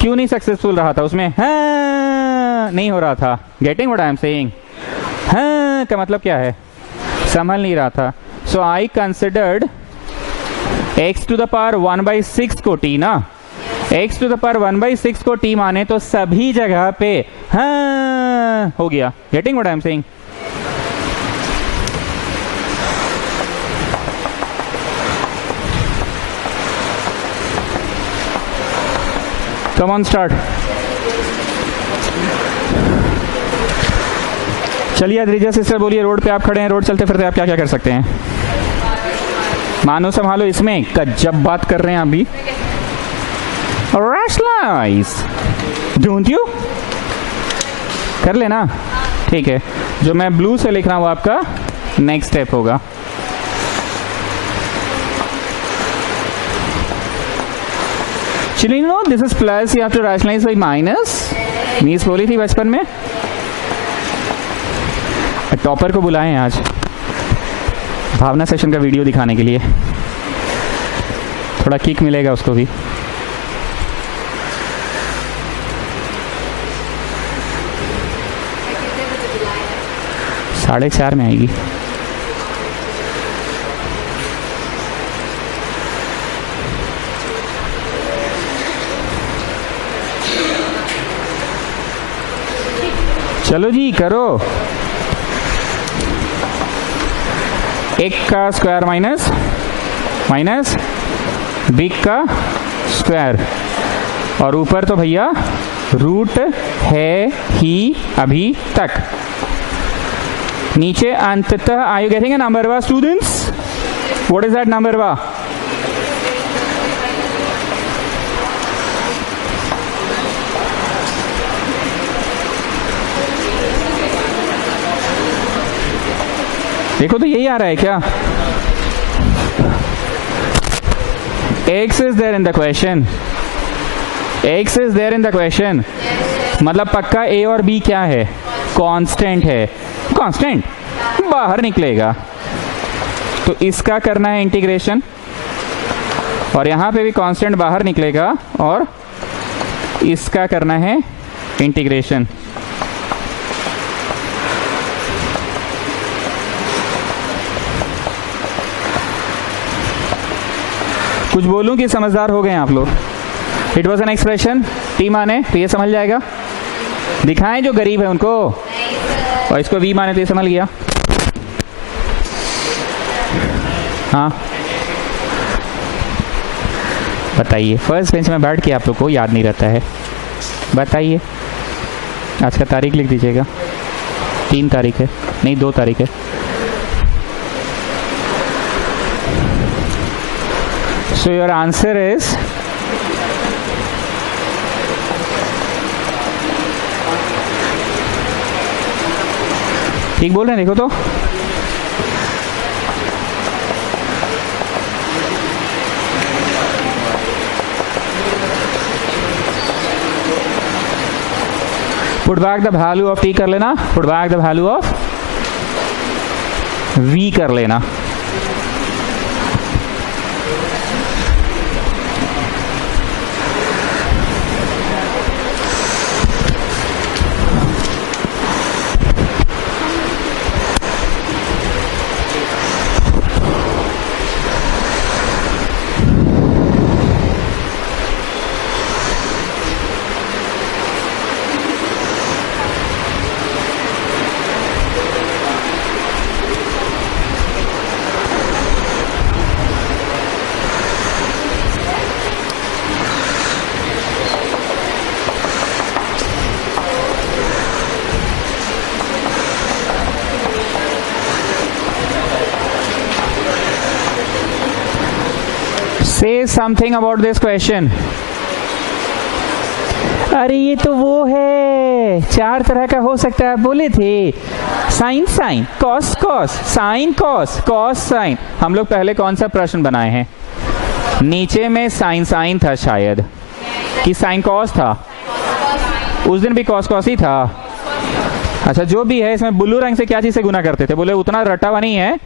क्यों नहीं सक्सेसफुल रहा था? उसमें हाँ नहीं हो रहा था। Getting what I am saying? हाँ का मतलब क्या है? संभल नहीं रहा था। So I considered x to the power 1/6 को t ना, x टू द पावर 1/6 को t माने तो सभी जगह पे हाँ हो गया। Getting what I am saying? Come on start. चलिए अद्रिजा सिस्टर बोलिए, रोड पे आप खड़े हैं, रोड चलते फिरते आप क्या क्या कर सकते हैं? मानो संभालो, इसमें गजब बात कर रहे हैं अभी। Rationalise, don't you? कर लेना, ठीक है। जो मैं ब्लू से लिख रहा हूं आपका नेक्स्ट स्टेप होगा। चलिए no this is plus, you have to rationalise by minus. Means बोली थी बचपन में। टॉपर को बुलाएं आज भावना सेशन का वीडियो दिखाने के लिए, थोड़ा किक मिलेगा उसको भी। साढ़े 4 में आएगी। चलो जी करो। 1 का स्क्वायर माइनस माइनस बिग का स्क्वायर, और ऊपर तो भैया रूट है ही अभी तक। नीचे अंततः are you getting a number वा students? What is that number वा? देखो तो यही आ रहा है क्या? x is there in the question, x is there in the question, मतलब पक्का a और b क्या है? कांस्टेंट है। कांस्टेंट बाहर निकलेगा, तो इसका करना है इंटीग्रेशन, और यहां पे भी कांस्टेंट बाहर निकलेगा, और इसका करना है इंटीग्रेशन। कुछ बोलूं कि समझदार हो गए आप लोग? It was an expression, T माने तो ये समझ जाएगा। दिखाएं जो गरीब है उनको, और इसको वी माने तो ये समझ गया। हाँ बताइए, फर्स्ट बेंच में बैठ के आप लोग को याद नहीं रहता है? बताइए, आज का तारीख लिख दीजिएगा। 3 तारीख है, नहीं 2 तारीख है। So your answer is ठीक बोल रहे हैं? देखो तो put back the value of T कर लेना, put back the value of V कर लेना। से समथिंग अबाउट दिस क्वेश्चन। अरे ये तो वो है, 4 तरह का हो सकता है, बोले थे। Sine sine, cos cos, sine cos, cos sine. हम लोग पहले कौन सा प्रश्न बनाए हैं? नीचे में साइन साइन था शायद, कि साइन कॉस था? उस दिन भी कॉस कॉस ही था। अच्छा जो भी है, इसमें ब्लू रंग से क्या चीज से गुना करते थे? बोले उतना रटा हुआ नहीं है,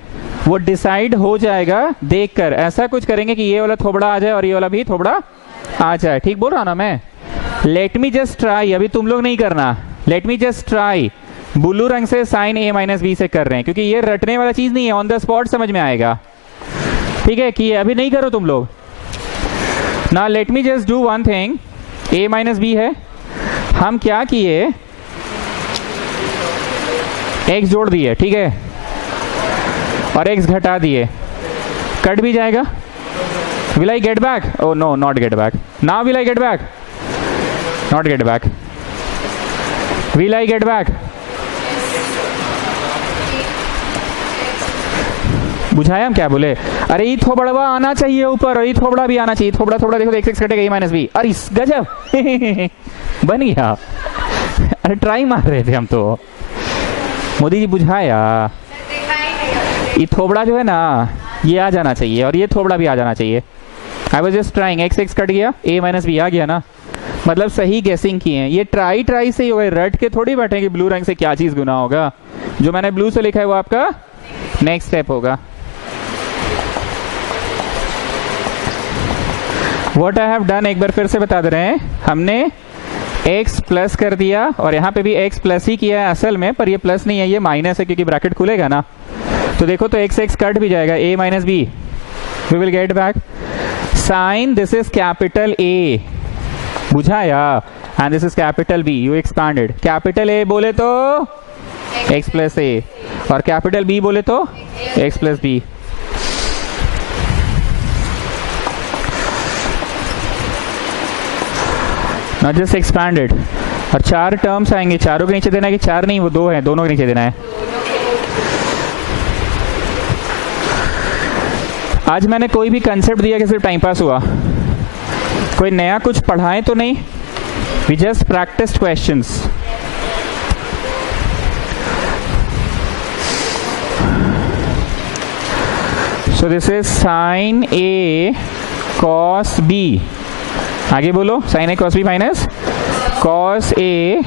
वो डिसाइड हो जाएगा देखकर। ऐसा कुछ करेंगे कि ये वाला थोबड़ा आ जाए और ये वाला भी थोबड़ा आ जाए। ठीक बोल रहा ना मैं? लेट मी जस्ट ट्राई, अभी तुम लोग नहीं करना, late me just try. Blue रंग से साइन ए माइनस बी से कर रहे हैं, क्योंकि ये रटने वाला चीज नहीं है, ऑन द स्पॉट समझ में आएगा। ठीक है, कि अभी नहीं करो तुम लोग ना। Let me just do one thing. A minus B है, हम क्या किए, एक्स जोड़ दिए, ठीक है, और एक्स घटा दिए, कट भी जाएगा। Will I get back? Oh no, not get back. Now will I get back? Not get back. Will I get back? बुझाया हम क्या बोले? अरे ये थोबड़वा आना चाहिए ऊपर, और ये थोबड़ा भी आना चाहिए। थोबड़ा थोबड़ा देखो, एक्स कटेगा, ए माइनस बी। अरे गजब बन गया। अरे ट्राई मार रहे थे हम तो, मोदी जी बुझाया। ये थोबड़ा जो है ना, ये आ जाना चाहिए, और ये थोबड़ा भी आ जाना चाहिए। I was just trying, x x cut गया, ए माइनस बी आ गया ना, मतलब सही गेसिंग किए हैं। ये ट्राई ट्राई से ही होगा, रट के थोड़ी बैठे कि ब्लू रंग से क्या चीज गुना होगा। जो मैंने ब्लू से लिखा है वो आपका नेक्स्ट स्टेप होगा। व्हाट आई हैव डन, एक बार फिर से बता दे रहे हैं। हमने x प्लस कर दिया, और यहाँ पे भी x प्लस ही किया है असल में, पर ये प्लस नहीं है, ये माइनस है, क्योंकि ब्रैकेट खुलेगा ना। तो देखो, तो x x कट भी जाएगा, a minus b, we will get back sign, this is capital A, बुझाया, and this is capital B, you expanded. Capital A बोले तो x प्लस A, और कैपिटल B बोले तो x plus B। Not just expanded. और 4 terms आएंगे, चारों के नीचे देना है कि 4 नहीं, वो 2 है, दोनों के नीचे देना है। आज मैंने कोई भी कंसेप्ट दिया कि सिर्फ टाइम पास हुआ? कोई नया कुछ पढ़ाएं तो नहीं? We just practice questions. So this is sine A cos B, आगे बोलो, sine A cos B minus cos A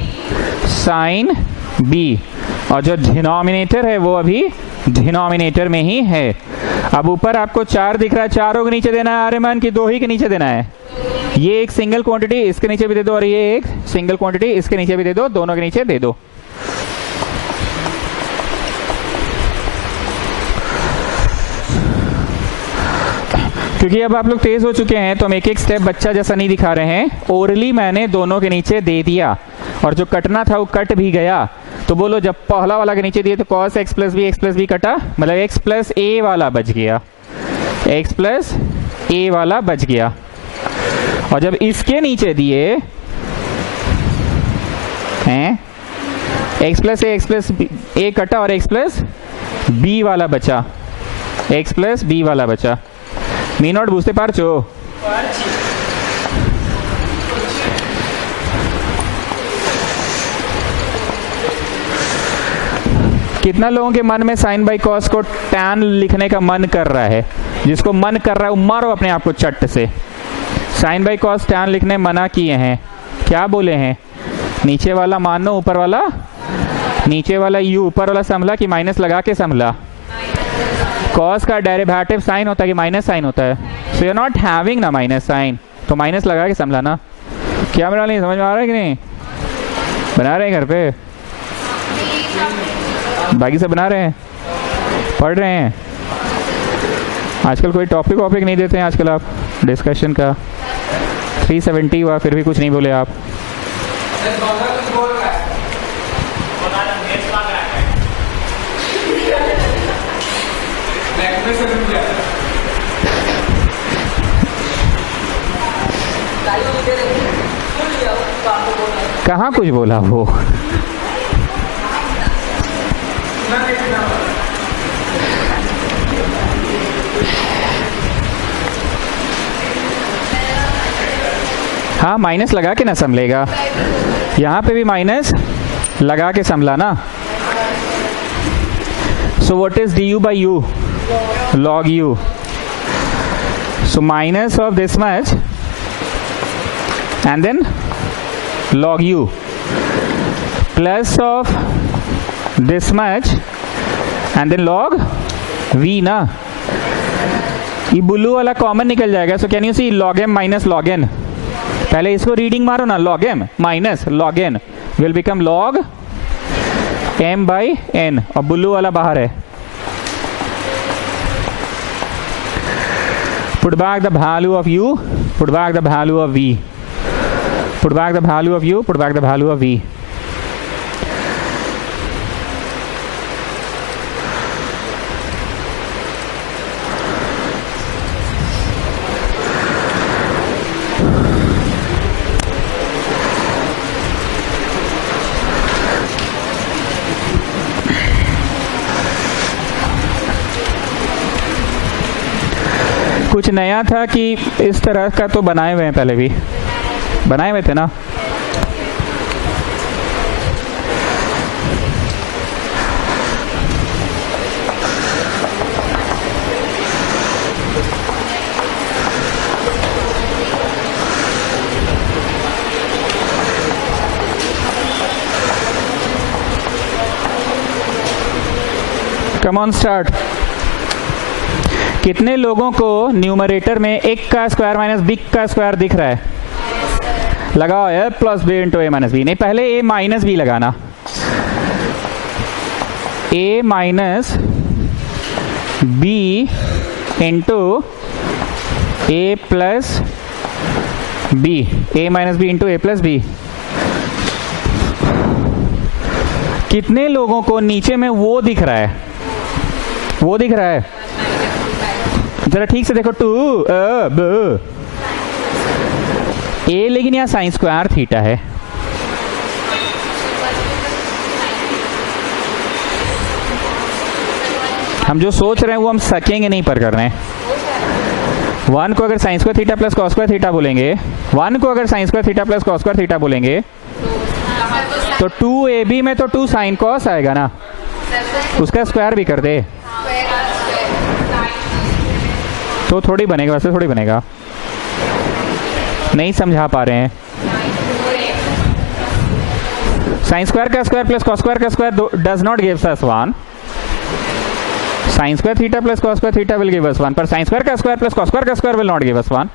sine B, और जो डिनोमिनेटर है वो अभी डिनोमिनेटर में ही है। अब ऊपर आपको 4 दिख रहा है, चारों के नीचे देना है आर्यमान की 2 ही के नीचे देना है। ये एक सिंगल क्वांटिटी इसके नीचे भी दे दो, और ये एक सिंगल क्वांटिटी इसके नीचे भी दे दो, दोनों के नीचे दे दो। क्योंकि अब आप लोग तेज हो चुके हैं, तो हम एक एक स्टेप बच्चा जैसा नहीं दिखा रहे हैं। ओरली मैंने दोनों के नीचे दे दिया, और जो कटना था वो कट भी गया। तो बोलो, जब पहला वाला के नीचे दिए तो cos x प्लस बी कटा, मतलब x प्लस ए वाला बच गया, x प्लस ए वाला बच गया। और जब इसके नीचे दिए हैं x प्लस ए कटा, और x प्लस बी वाला बचा, x प्लस बी वाला बचा। मी नॉट बुझते पारछो? कितना लोगों के मन में साइन बाई कॉस को टैन लिखने का मन कर रहा है? जिसको मन कर रहा है वो मारो अपने आप को चट से। साइन बाई कॉस टैन लिखने मना किए हैं, क्या बोले हैं? नीचे वाला मानो, ऊपर वाला, नीचे वाला यू ऊपर वाला संभला कि माइनस लगा के संभला? कॉस का डेरिवेटिव साइन होता है कि माइनस साइन होता है? So you are not having ना माइनस साइन, तो माइनस लगा के संभला ना। क्या बना नहीं, समझ में आ रहा है कि नहीं? बना रहे हैं घर पे? बाकी सब बना रहे हैं, पढ़ रहे हैं? आजकल कोई टॉपिक वॉपिक नहीं देते हैं आजकल आप डिस्कशन का। 370 हुआ फिर भी कुछ नहीं बोले आप। कहाँ कुछ बोला वो? हाँ माइनस लगा के ना संभलेगा, यहाँ पे भी माइनस लगा के संभला ना। So what is d u by u? Log u. So minus of this much and then log u plus of this much and then log v ना। ये ब्लू वाला कॉमन निकल जाएगा। So can you see log m minus log n? पहले इसको reading मारो ना, log m minus log n will become log m by n, और ब्लू वाला बाहर है। put back the value of u, put back the value of v, put back the value of u, put back the value of v. कुछ नया था कि इस तरह का तो बनाए हुए हैं, पहले भी बनाए हुए थे ना। Come on start. कितने लोगों को न्यूमरेटर में एक का स्क्वायर माइनस बी का स्क्वायर दिख रहा है? लगाओ ए प्लस बी इंटू ए माइनस बी। नहीं, पहले ए माइनस बी लगाना। ए minus b into A plus B, A minus b into A plus B. कितने लोगों को नीचे में वो दिख रहा है? वो दिख रहा है? जरा ठीक से देखो। टू ए, लेकिन यहाँ साइन स्क्वायर थीटा है। हम जो सोच रहे हैं वो हम सकेंगे नहीं पर कर रहे हैं। वन को अगर sine square theta plus cos square theta बोलेंगे, वन को अगर sine square theta plus cos square theta बोलेंगे तो 2ab में तो 2 साइन कॉस आएगा ना, उसका स्क्वायर भी कर दे तो थोड़ी बनेगा, वैसे थोड़ी बनेगा। नहीं समझा पा रहे हैं। साइन स्क्वायर का स्क्वायर प्लस कॉस स्क्वायर का square does not gives us 1। Sine square theta plus cos square theta will give us 1, पर साइन स्क्वायर का स्क्वायर प्लस कॉस स्क्वायर का square will not give us 1।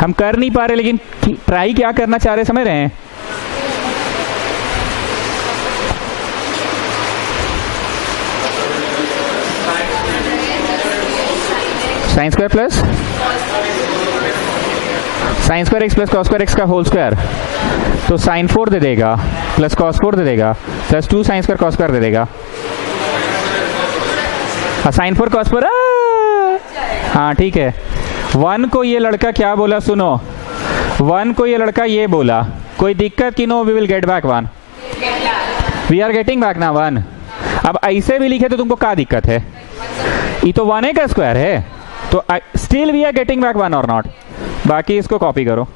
हम कर नहीं पा रहे, लेकिन ट्राई क्या करना चाह रहे समझ रहे हैं? Sine square plus sine square x plus cos square x का होल स्क्वायर, तो साइन 4 दे देगा प्लस कॉस 4 दे देगा plus 2 sine square cos square दे देगा। Sine 4 cos 4। हाँ ठीक है। 1 को ये लड़का क्या बोला सुनो, 1 को ये लड़का ये बोला, कोई दिक्कत कि no? We will get back 1, we are getting back ना 1। अब ऐसे भी लिखे तो तुमको क्या दिक्कत है? ये तो 1 का स्क्वायर है, तो still we are getting back 1 or not. बाकी इसको कॉपी करो,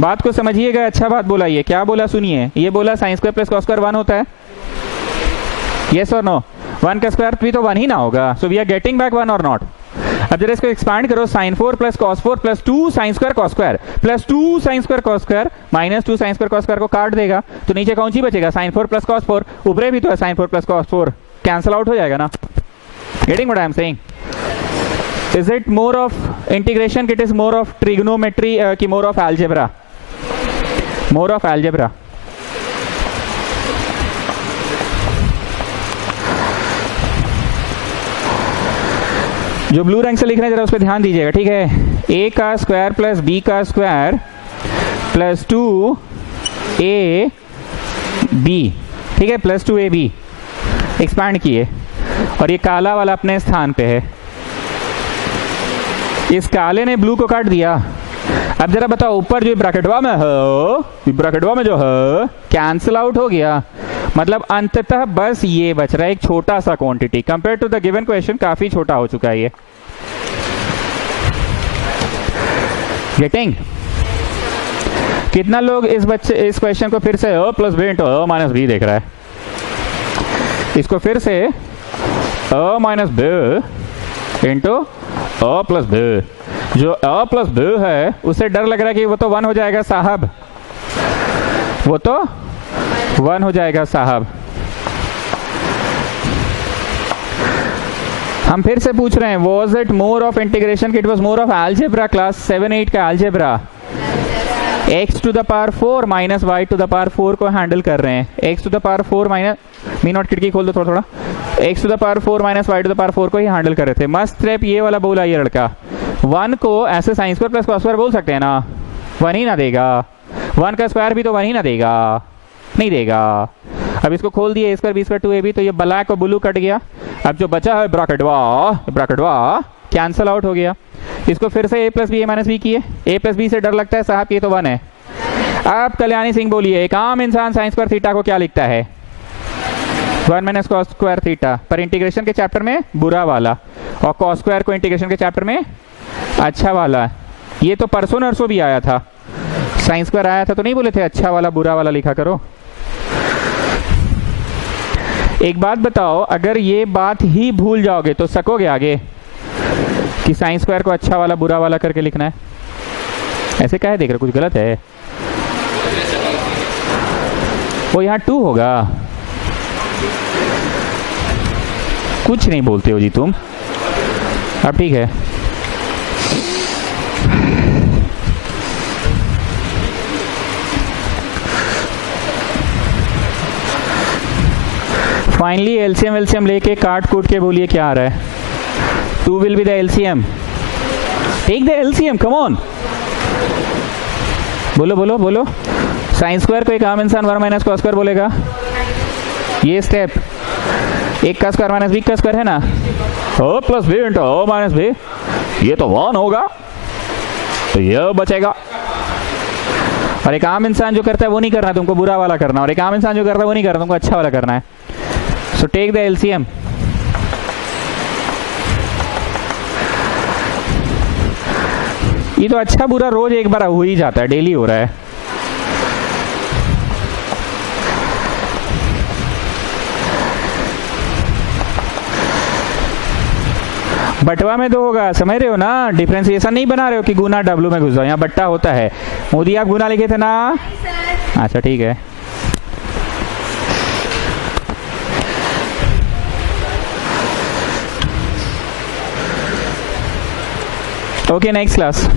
बात को समझिएगा। अच्छा बात बोला, ये क्या बोला सुनिए। ये बोला sign square plus cos square 1 होता है, यस और नो? 1 का स्क्वायर भी तो 1 ही ना होगा, so we are getting back 1 or not. अब जरा इसको एक्सपांड करो, sine 4 plus cos 4 plus 2 sine square cos square plus 2 sine square cos square minus 2 sine square cos square को काट देगा तो नीचे कौन सी बचेगा? Sine 4 plus cos 4। ऊपरे भी तो है sine 4 plus cos 4, cancel out हो जाएगा ना। Getting what I am saying? Is it more of integration? It is more of trigonometry ki more of algebra? More of algebra. जो ब्लू रंग से लिख रहे हैं जरा उस पर ध्यान दीजिएगा, ठीक है? a का स्क्वायर प्लस b का स्क्वायर प्लस 2ab, ठीक है, प्लस 2ab एक्सपांड किए, और ये काला वाला अपने स्थान पे है। इस काले ने ब्लू को काट दिया। अब जरा बताओ, ऊपर जो ब्रैकेटवा में है, ब्रैकेटवा में जो है कैंसिल आउट हो गया, मतलब अंततः बस ये बच रहा है एक छोटा सा quantity. Compare to the given question काफी छोटा हो चुका है ये। गेटिंग? कितना लोग इस क्वेश्चन को फिर से a plus B into a minus b देख रहा है? इसको फिर से a minus b into a plus b. जो अ प्लस बी है उससे डर लग रहा है कि वो तो 1 हो जाएगा साहब, वो तो 1 हो जाएगा साहब। हम फिर से पूछ रहे हैं, was it more of integration? It was more of algebra, class 7-8 का algebra. x to the power 4 minus Y to the power 4 को हैंडल कर रहे हैं। x to the power 4 minus, मी नॉट खिड़की खोल दो थोड़ा थोड़ा। x to the power 4 minus Y to the power 4 को ही हैंडल कर रहे थे। मस्त स्टेप ये वाला बोला ये लड़का। 1 को ऐसे sign square plus cos square बोल सकते हैं ना? 1 ही ना देगा, 1 का स्क्वायर भी तो 1 ही ना देगा, नहीं देगा। अब इसको खोल दिए, a square B square 2ab, तो ये ब्लैक और ब्लू कट गया। अब जो बचा है ब्रैकेटवा कैंसल आउट हो गया। इसको फिर से a plus B A minus B किए। a प्लस बी से डर लगता है साहब, ये तो 1 है। अब कल्याणी सिंह बोलिए, एक आम इंसान साइन स्क्वायर थीटा को क्या लिखता है? 1 माइनस कॉस स्क्वायर थीटा। पर इंटीग्रेशन के चैप्टर में बुरा वाला, और कॉस स्क्वायर को इंटीग्रेशन के चैप्टर में अच्छा वाला। ये तो परसों नरसों भी आया था, साइन स्क्वायर आया था तो नहीं बोले थे अच्छा वाला बुरा वाला लिखा करो। एक बात बताओ, अगर ये बात ही भूल जाओगे तो सकोगे आगे कि साइन स्क्वायर को अच्छा वाला बुरा वाला करके लिखना है? ऐसे क्या है, देख रहे कुछ गलत है? वो यहाँ 2 होगा। कुछ नहीं बोलते हो जी तुम। अब ठीक है, फाइनली एलसीएम लेके काट कूट के बोलिए क्या आ रहा है? 2 will be the LCM. Take the LCM, come on, बोलो बोलो बोलो। साइन स्क्वायर को एक आम इंसान 1 माइनस कॉस स्क्वायर बोलेगा। ये स्टेप 1 का स्क्वायर माइनस बी का स्क्वायर है ना, ओ प्लस बी इंटू ओ माइनस बी, ये तो 1 होगा, तो ये बचेगा। और एक आम इंसान जो करता है वो नहीं करना, तुमको बुरा वाला करना, और एक आम इंसान जो करता है वो नहीं करना, तुमको अच्छा वाला करना है। So take the LCM. ये तो अच्छा बुरा रोज एक बार हो ही जाता है, डेली हो रहा है। बटवा में तो होगा, समझ रहे हो ना? डिफरेंशिएशन नहीं बना रहे हो कि गुना डब्लू में घुस जाओ, यहाँ बट्टा होता है। मोदी आप गुना लिखे थे ना? अच्छा ठीक है। Okay, next class.